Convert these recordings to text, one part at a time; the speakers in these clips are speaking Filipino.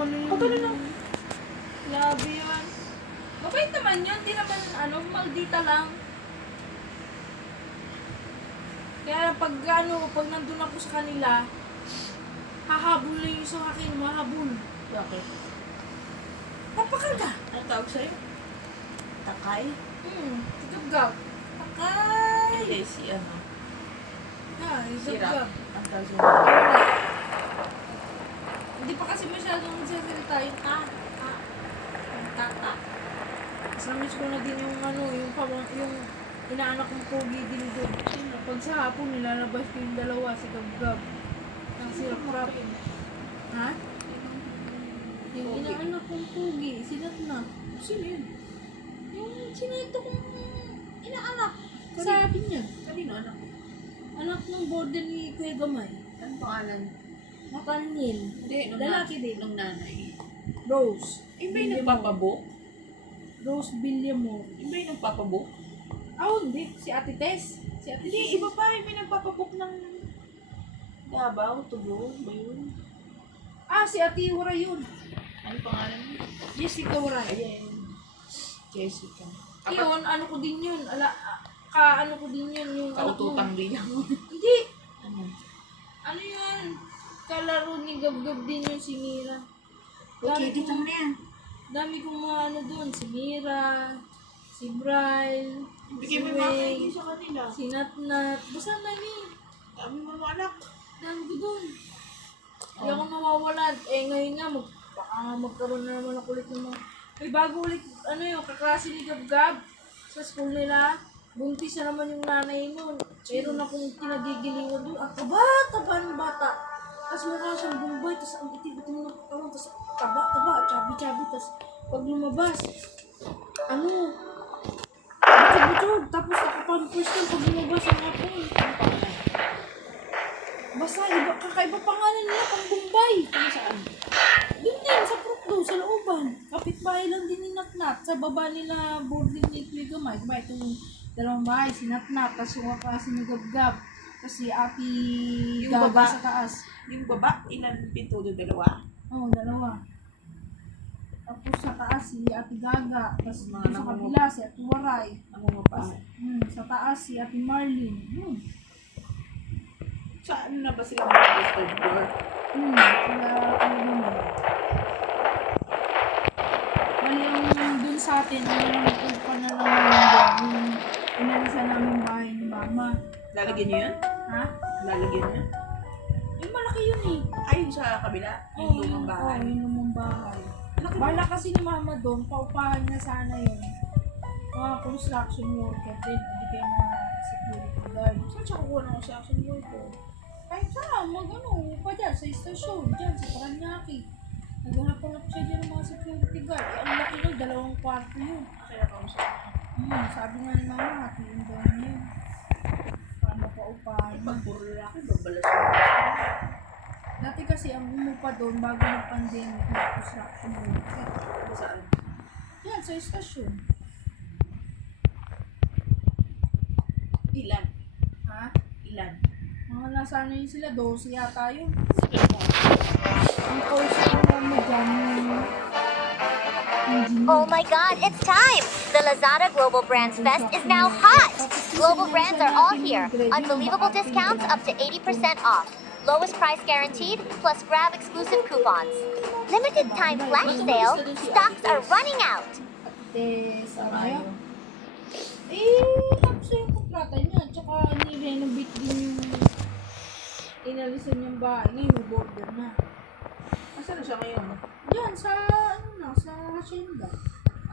naman yun. Patalo na. Grabe yan. Mabait naman yun. Di naman, maldita lang. Kaya pag nandun ako sa kanila, hahabol na yung sa akin, mahabol. Bakit? Papakalga. Ano tawag sa'yo? Takay? Gab-gab. Takay. Hindi, si ano? Gab-gab. Sirap. Ang tawag sa'yo? Wala. Hindi pa kasi masyadong nagsasalita yung yung tata. Kasamiss ko na din yung yung inaanak kong pogi din doon. Pag sa hapon, nilalabas ko yung dalawa sa gab-gab. Ang sirap-rap. Ha? Yung inaanak kong pogi, sinat na. Sino yun? Yung sinito kong inaanak. Sabi niya. Kanino anak? Anak ng border ni Kuya Gamay. Anong pangalan? Makanil. Hindi, Lalaki din. Nung nanay. Rose. Iba yung nagpapabok? Rose Villamor. Iba yung nagpapabok? Hindi. Si Ate Tess. Si Ate Hindi, Tess. iba pa. Iba yung nagpapabok ng Davao, Tubo, ba yun? Si Ate Wara yun. Ano pangalan mo? Jessica Wara. Ayan. Jessica. Yun, ano ko din yun. Ano ko din yun. Yung anak mo. Kaututang bilang. Hindi. Ano? Ano yun? Kalaro ni Gab-Gab din yun si Mira. Okay, dito mo na yan. Dami kong mga doon. Si Mira, si Brian, Bigay mo yung mga kainin sa kanila. si Natnat. Basta dami. Dami mo mga anak. Dami ko doon. Hindi ako mawawalan. Ngayon nga, magkaroon na naman ako ulit ng mga... May bago ulit, kaklase ni Gab-Gab sa school nila. Buntis na naman yung nanay nun. Meron akong kinagigilingan doon. Ang taba ng bata. Tapos mukha siyang bumbay. Tapos ang itim-itim ng katawan. Tapos taba, chabi-chabi. Tapos pag lumabas, butog-butog. Tapos nakapampers lang pag lumabas ang hapon. Basta, kakaiba pangalan nila, pang Bombay. Saan? Doon din, sa Prokdo, sa looban. Kapitbahay lang din ni Natnat. Sa baba nila, boarding ni Kuya Gamay. Diba, itong dalawang bahay, si Natnat, tapos yung kaklase ni Gab-Gab. Tapos si Ate Yung Gaga baba? sa taas. Yung baba, ilan pinto doon? Dalawa? Dalawa. Tapos sa taas, si Ate Gaga. Tapos Mga sa kabila, si Ate Waray. Ang mga pa. Sa taas, si Ate Marlene. Saan na ba sila mag-registered door? Sila, Bali, yung dun sa atin, upa na lang namin yung inalisan namin bahay ni Mama. Lalagyan niyo yun? Ha? Lalagyan niyo? Yung malaki yun eh. Ay, yung sa kabila? Yung lumang bahay? yung lumang bahay. Bala kasi ni Mama doon, paupahan na sana yun. Mga construction worker din, hindi kayo mga security guard. Saan siya kukuha ng construction worker? Kahit saan, pa dyan, sa istasyon, dyan, sa Paranaque. Naghanap siya dyan ng mga security guard. Ang laki nun, 2 kwarto yun. Kaya kausap. Sabi nga ni Mama, hatiin daw niya yun. Para mapaupahan na. Pag puro lalaki, babalas mo. Dati kasi ang umupa doon bago ng-pandemic na construction worker. Saan? Yan, sa istasyon. Ilan? Ha? Ilan? Mga nasa yun sila, 12 yata yun. Ang course ko naman dyan, Oh my god, it's time! The Lazada Global Brands Fest is now hot! Global brands are all here. Unbelievable discounts up to 80% off. Lowest price guaranteed, plus grab exclusive coupons. Limited time flash sale, stocks are running out! Tayo. Tapos yung kontrata niya, tsaka ni-renovate din yung inalisan niyang bahay. Ngayon, may border na. Asan na siya ngayon? Yan, sa hacienda.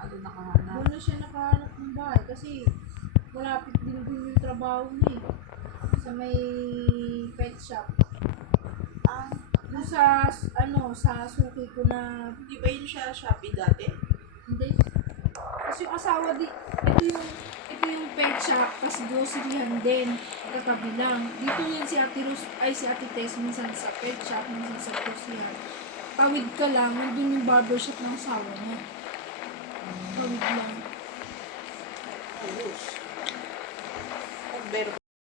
Doon nakahanap. Doon na siya nakahanap ng bahay kasi malapit din yung trabaho niya eh. Sa may pet shop. Doon sa suki ko na, Hindi ba yun siya Shopee dati? hindi. Kasi yung asawa ito yung pet shop, kasi groceryhan din, katabi lang. Dito yun si Ate Tess, minsan sa pet shop, minsan sa groceryhan. Tawid ka lang, nandun yung barbershop ng asawa niya. Tawid lang. Pulos. Pero